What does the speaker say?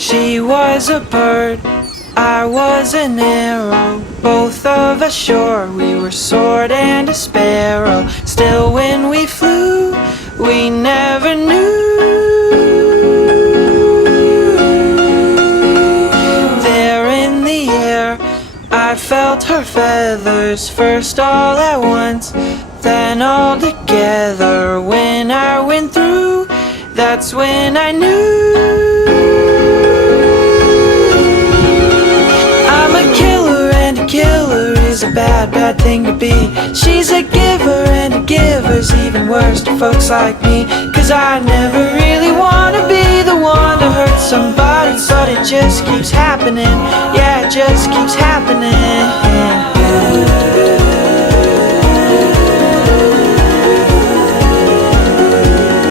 She was a bird, I was an arrow. Both of us sure we were sword and a sparrow. Still when we flew, we never knew. There in the air, I felt her feathers, first all at once, then all together. When I went through, that's when I knew. I'm a killer, and a killer is a bad, bad thing to be. She's a giver, and a giver's even worse to folks like me. Cause I never really wanna be the one to hurt somebody, but it just keeps happening. Yeah, it just keeps happening.